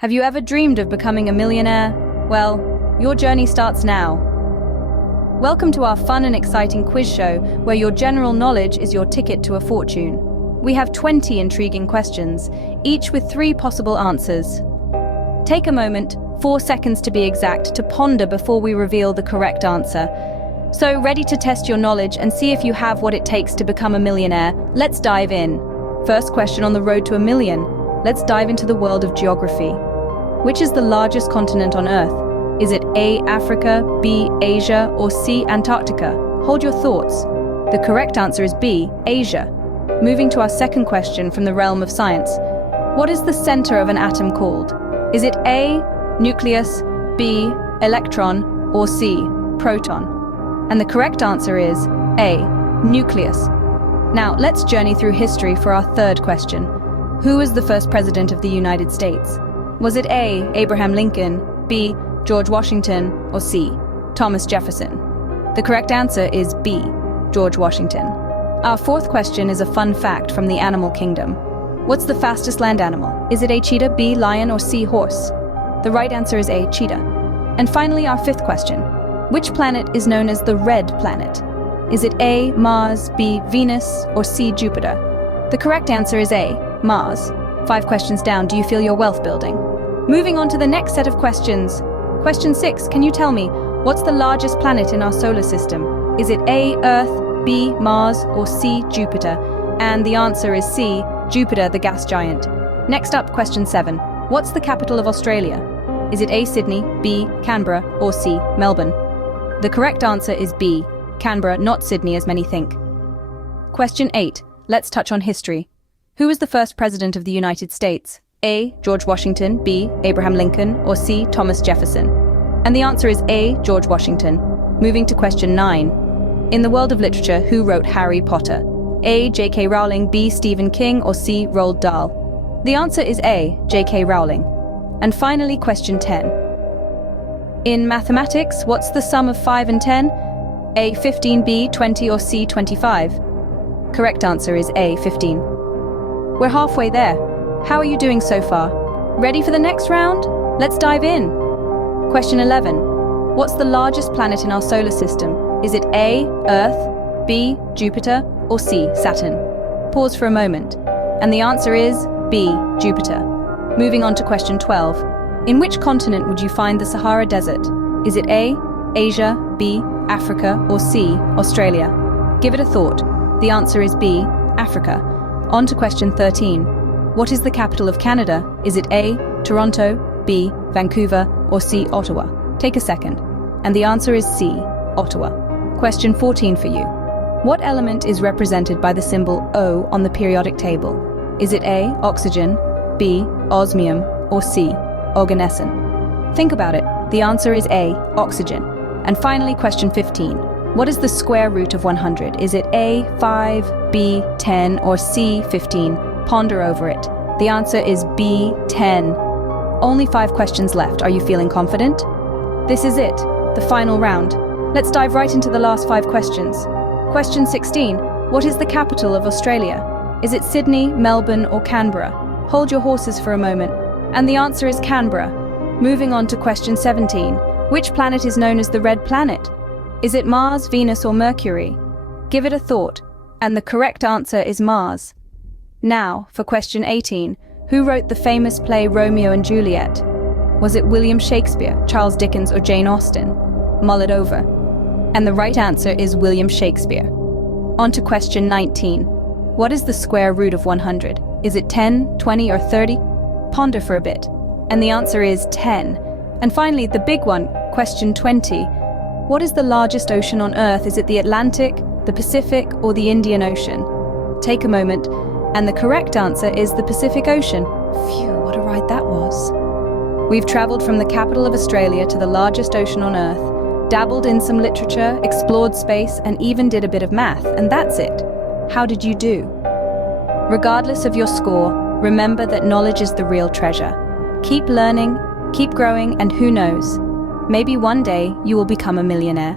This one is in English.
Have you ever dreamed of becoming a millionaire? Well, your journey starts now. Welcome to our fun and exciting quiz show, where your general knowledge is your ticket to a fortune. We have 20 intriguing questions, each with 3 possible answers. Take a moment, 4 seconds to be exact, to ponder before we reveal the correct answer. So, ready to test your knowledge and see if you have what it takes to become a millionaire? Let's dive in. First question on the road to a million. Let's dive into the world of geography. Which is the largest continent on Earth? Is it A, Africa, B, Asia, or C, Antarctica? Hold your thoughts. The correct answer is B, Asia. Moving to our second question from the realm of science. What is the center of an atom called? Is it A, nucleus, B, electron, or C, proton? And the correct answer is A, nucleus. Now, let's journey through history for our third question. Who was the first president of the United States? Was it A, Abraham Lincoln, B, George Washington, or C, Thomas Jefferson? The correct answer is B, George Washington. Our fourth question is a fun fact from the animal kingdom. What's the fastest land animal? Is it A, cheetah, B, lion, or C, horse? The right answer is A, cheetah. And finally, our fifth question. Which planet is known as the red planet? Is it A, Mars, B, Venus, or C, Jupiter? The correct answer is A, Mars. 5 questions down, do you feel your wealth building? Moving on to the next set of questions. Question 6, can you tell me, what's the largest planet in our solar system? Is it A, Earth, B, Mars, or C, Jupiter? And the answer is C, Jupiter, the gas giant. Next up, question 7. What's the capital of Australia? Is it A, Sydney, B, Canberra, or C, Melbourne? The correct answer is B, Canberra, not Sydney as many think. Question 8. Let's touch on history. Who was the first president of the United States? A, George Washington, B, Abraham Lincoln, or C, Thomas Jefferson? And the answer is A, George Washington. Moving to question 9. In the world of literature, who wrote Harry Potter? A, J.K. Rowling, B, Stephen King, or C, Roald Dahl? The answer is A, J.K. Rowling. And finally, question 10. In mathematics, what's the sum of 5 and 10? A, 15, B, 20, or C, 25? Correct answer is A, 15. We're halfway there. How are you doing so far? Ready for the next round? Let's dive in. Question 11. What's the largest planet in our solar system? Is it A, Earth, B, Jupiter, or C, Saturn? Pause for a moment. And the answer is B, Jupiter. Moving on to question 12. In which continent would you find the Sahara Desert? Is it A, Asia, B, Africa, or C, Australia? Give it a thought. The answer is B, Africa. On to question 13. What is the capital of Canada? Is it A, Toronto, B, Vancouver, or C, Ottawa? Take a second. And the answer is C, Ottawa. Question 14 for you. What element is represented by the symbol O on the periodic table? Is it A, oxygen, B, osmium, or C, oganesson? Think about it. The answer is A, oxygen. And finally, question 15. What is the square root of 100? Is it A, 5, B, 10, or C, 15? Ponder over it. The answer is B, 10. Only 5 questions left. Are you feeling confident? This is it, the final round. Let's dive right into the last 5 questions. Question 16. What is the capital of Australia? Is it Sydney, Melbourne, or Canberra? Hold your horses for a moment. And the answer is Canberra. Moving on to question 17. Which planet is known as the red planet? Is it Mars, Venus, or Mercury? Give it a thought, and the correct answer is Mars. Now, for question 18, who wrote the famous play Romeo and Juliet? Was it William Shakespeare, Charles Dickens, or Jane Austen? Mull it over. And the right answer is William Shakespeare. On to question 19. What is the square root of 100? Is it 10, 20, or 30? Ponder for a bit. And the answer is 10. And finally, the big one, question 20. What is the largest ocean on Earth? Is it the Atlantic, the Pacific, or the Indian Ocean? Take a moment, and the correct answer is the Pacific Ocean. Phew, what a ride that was. We've traveled from the capital of Australia to the largest ocean on Earth, dabbled in some literature, explored space, and even did a bit of math, and that's it. How did you do? Regardless of your score, remember that knowledge is the real treasure. Keep learning, keep growing, and who knows? Maybe one day you will become a millionaire.